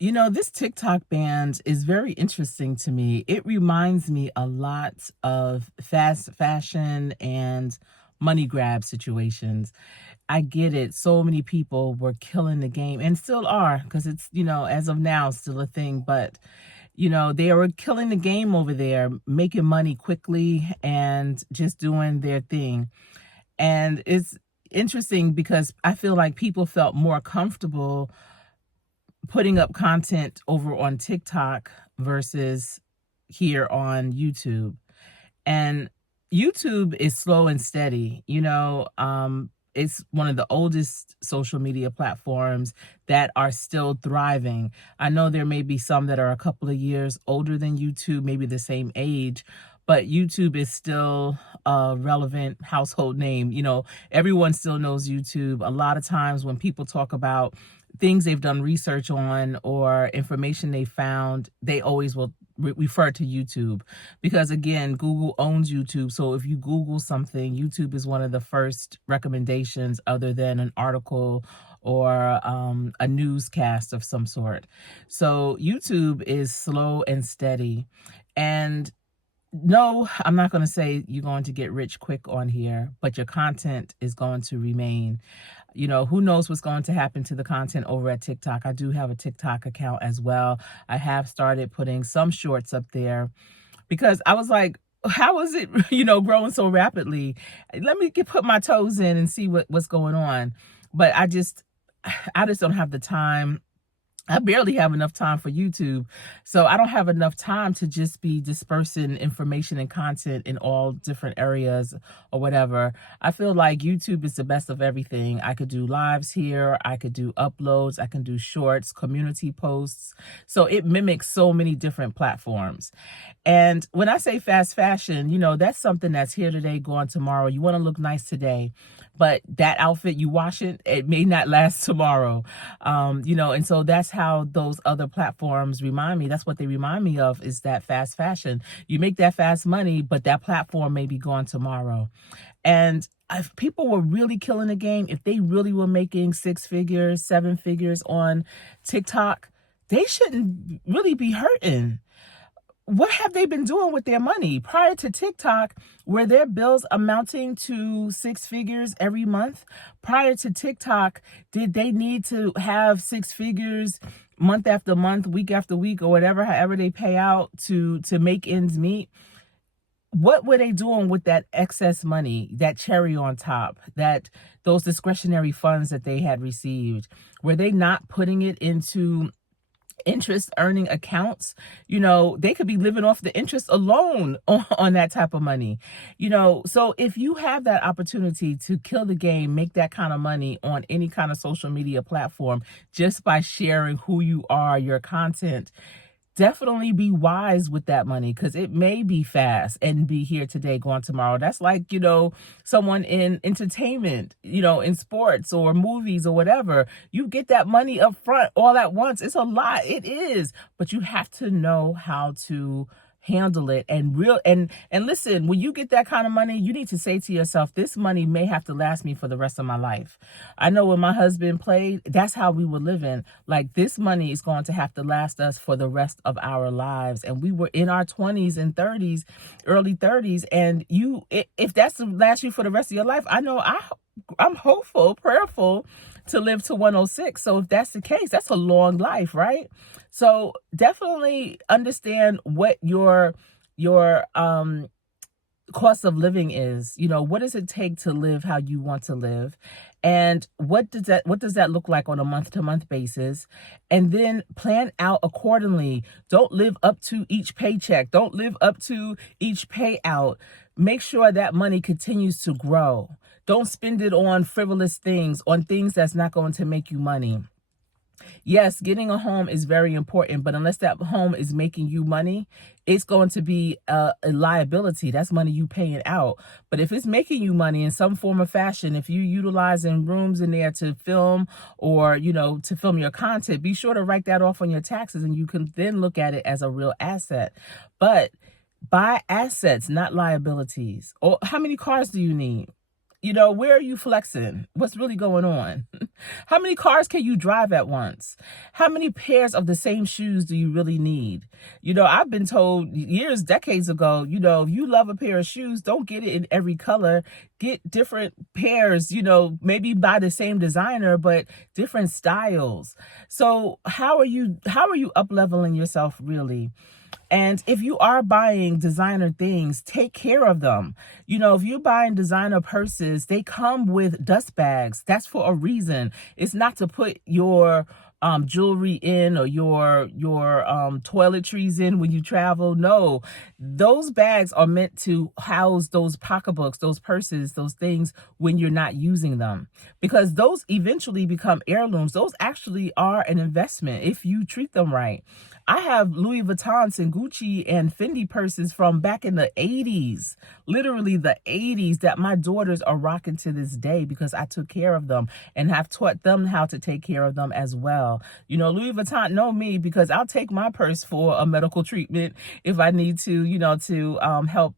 This TikTok band is very interesting to me. It reminds me a lot of fast fashion and money grab situations. I get it. So many people were killing the game and still are because it's, as of now, still a thing. But, they were killing the game over there, making money quickly and just doing their thing. And it's interesting because I feel like people felt more comfortable putting up content over on TikTok versus here on YouTube. And YouTube is slow and steady. It's one of the oldest social media platforms that are still thriving. I know there may be some that are a couple of years older than YouTube, maybe the same age, but YouTube is still a relevant household name. Everyone still knows YouTube. A lot of times when people talk about things they've done research on or information they found, they always will refer to YouTube because, again, Google owns YouTube. So if you Google something, YouTube is one of the first recommendations other than an article or a newscast of some sort. So YouTube is slow and steady. And no, I'm not going to say you're going to get rich quick on here, but your content is going to remain. Who knows what's going to happen to the content over at TikTok. I do have a TikTok account as well. I have started putting some shorts up there because I was like, how is it, growing so rapidly? Let me put my toes in and see what's going on. But I just don't have the time. I barely have enough time for YouTube. So I don't have enough time to just be dispersing information and content in all different areas or whatever. I feel like YouTube is the best of everything. I could do lives here. I could do uploads. I can do shorts, community posts. So it mimics so many different platforms. And when I say fast fashion, that's something that's here today, gone tomorrow. You want to look nice today, but that outfit, you wash it, it may not last tomorrow. And so that's how those other platforms remind me. That's what they remind me of, is that fast fashion. You make that fast money, but that platform may be gone tomorrow. And if people were really killing the game, if they really were making 6 figures, 7 figures on TikTok, they shouldn't really be hurting. What have they been doing with their money? Prior to TikTok, were their bills amounting to 6 figures every month? Prior to TikTok, did they need to have 6 figures month after month, week after week, or whatever, however they pay out to make ends meet? What were they doing with that excess money, that cherry on top, those discretionary funds that they had received? Were they not putting it into interest earning accounts? They could be living off the interest alone on that type of money. So if you have that opportunity to kill the game, make that kind of money on any kind of social media platform just by sharing who you are, your content, definitely be wise with that money, because it may be fast and be here today, gone tomorrow. That's like, someone in entertainment, in sports or movies or whatever. You get that money up front all at once. It's a lot. It is. But you have to know how to handle it and listen. When you get that kind of money, you need to say to yourself, this money may have to last me for the rest of my life. I know when my husband played, that's how we were living. Like, this money is going to have to last us for the rest of our lives. And we were in our 20s and 30s, early 30s. And if that's to last you for the rest of your life, I know I'm hopeful, prayerful to live to 106. So if that's the case, that's a long life, right? So definitely understand what your cost of living is. What does it take to live how you want to live? And what does that look like on a month-to-month basis? And then plan out accordingly. Don't live up to each paycheck. Don't live up to each payout. Make sure that money continues to grow. Don't spend it on frivolous things, on things that's not going to make you money. Yes, getting a home is very important, but unless that home is making you money, it's going to be a liability. That's money you paying out. But if it's making you money in some form or fashion, if you're utilizing rooms in there to film or, to film your content, be sure to write that off on your taxes, and you can then look at it as a real asset. But buy assets, not liabilities. Or how many cars do you need? Where are you flexing? What's really going on? How many cars can you drive at once? How many pairs of the same shoes do you really need? I've been told years, decades ago, if you love a pair of shoes, don't get it in every color. Get different pairs, maybe buy the same designer, but different styles. So how are you up leveling yourself really? And if you are buying designer things, take care of them. If you're buying designer purses, they come with dust bags. That's for a reason. It's not to put your jewelry in, or your toiletries in when you travel. No, those bags are meant to house those pocketbooks, those purses, those things when you're not using them, because those eventually become heirlooms. Those actually are an investment if you treat them right. I have Louis Vuittons and Gucci and Fendi purses from back in the 80s, literally the 80s, that my daughters are rocking to this day because I took care of them and have taught them how to take care of them as well. Louis Vuitton know me because I'll take my purse for a medical treatment if I need to, to help,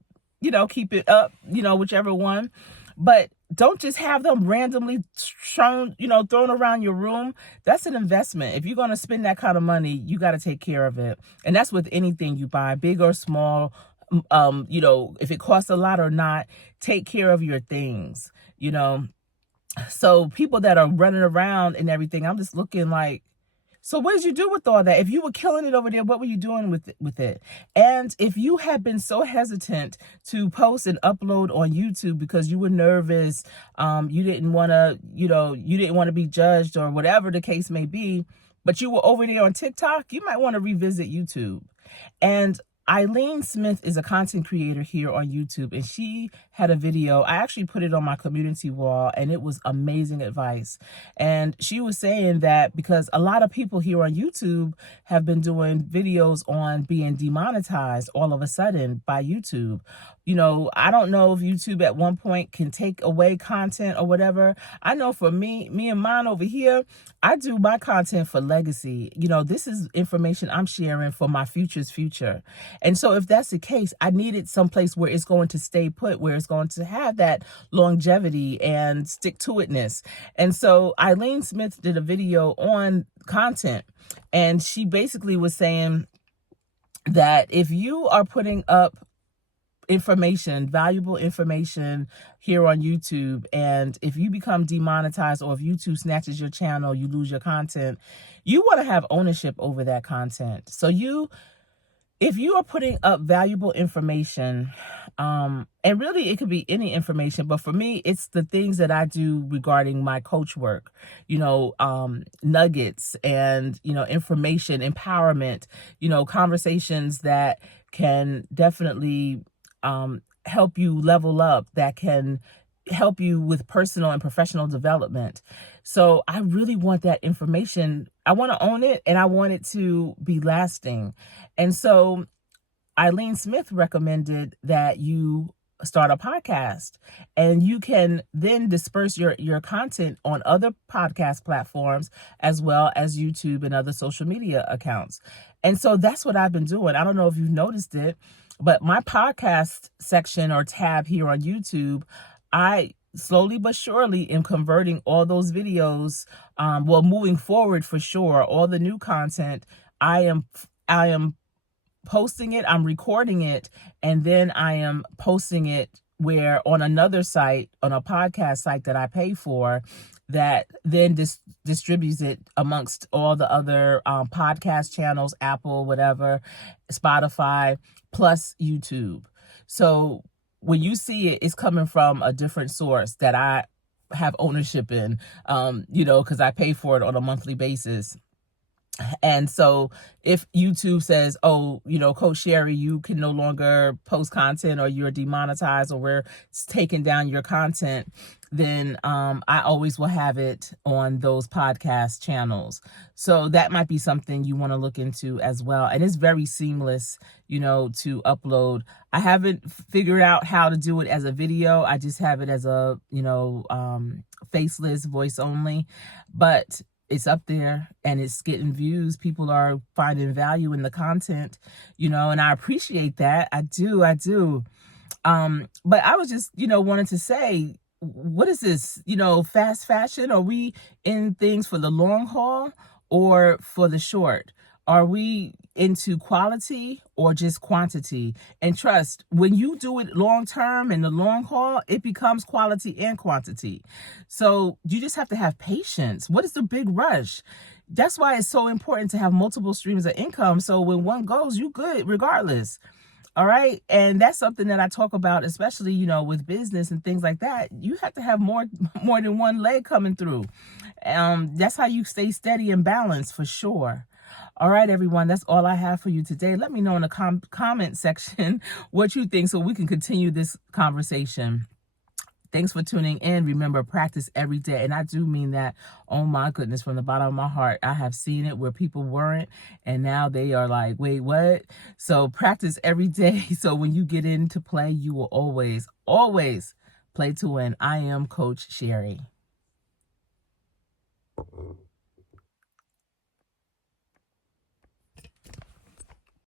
keep it up, whichever one. But don't just have them randomly thrown around your room. That's an investment. If you're going to spend that kind of money, you got to take care of it. And that's with anything you buy, big or small. If it costs a lot or not, take care of your things. So people that are running around and everything, I'm just looking like, so what did you do with all that? If you were killing it over there, what were you doing with it? And if you had been so hesitant to post and upload on YouTube because you were nervous, you didn't want to, you didn't want to be judged or whatever the case may be, but you were over there on TikTok, you might want to revisit YouTube. And Eileen Smith is a content creator here on YouTube, and she had a video. I actually put it on my community wall, and it was amazing advice. And she was saying that because a lot of people here on YouTube have been doing videos on being demonetized all of a sudden by YouTube. I don't know if YouTube at one point can take away content or whatever. I know for me and mine over here, I do my content for legacy. This is information I'm sharing for my future's future. And so if that's the case, I needed someplace where it's going to stay put, where it's going to have that longevity and stick-to-itness. And so Eileen Smith did a video on content, and she basically was saying that if you are putting up information, valuable information here on YouTube, and if you become demonetized or if YouTube snatches your channel, you lose your content, you want to have ownership over that content. So if you are putting up valuable information, and really it could be any information, but for me, it's the things that I do regarding my coach work, nuggets and, information, empowerment, conversations that can definitely help you level up, that can help you with personal and professional development. So I really want that information. I want to own it, and I want it to be lasting. And so Eileen Smith recommended that you start a podcast, and you can then disperse your content on other podcast platforms as well as YouTube and other social media accounts. And so that's what I've been doing. I don't know if you've noticed it, but my podcast section or tab here on YouTube, I slowly but surely am converting all those videos. Moving forward for sure, all the new content, I am posting it, I'm recording it, and then I am posting it where on another site, on a podcast site that I pay for, that then distributes it amongst all the other podcast channels, Apple, whatever, Spotify, plus YouTube. So when you see it, it's coming from a different source that I have ownership in, because I pay for it on a monthly basis. And so if YouTube says, oh, Coach Sherri, you can no longer post content, or you're demonetized, or we're taking down your content, then I always will have it on those podcast channels. So that might be something you want to look into as well. And it's very seamless, to upload. I haven't figured out how to do it as a video. I just have it as a, faceless, voice only. But it's up there and it's getting views. People are finding value in the content, and I appreciate that. I do. But I was just, wanted to say, what is this? Fast fashion? Are we in things for the long haul or for the short? Are we into quality or just quantity? And trust, when you do it long term in the long haul, it becomes quality and quantity. So you just have to have patience. What is the big rush? That's why it's so important to have multiple streams of income. So when one goes, you good regardless. All right. And that's something that I talk about, especially, with business and things like that. You have to have more more than one leg coming through. That's how you stay steady and balanced for sure. All right, everyone, that's all I have for you today. Let me know in the comment section what you think so we can continue this conversation. Thanks for tuning in. Remember, practice every day. And I do mean that. Oh my goodness, from the bottom of my heart. I have seen it where people weren't, and now they are like, wait, what? So practice every day. So when you get into play, you will always, always play to win. I am Coach Sherri.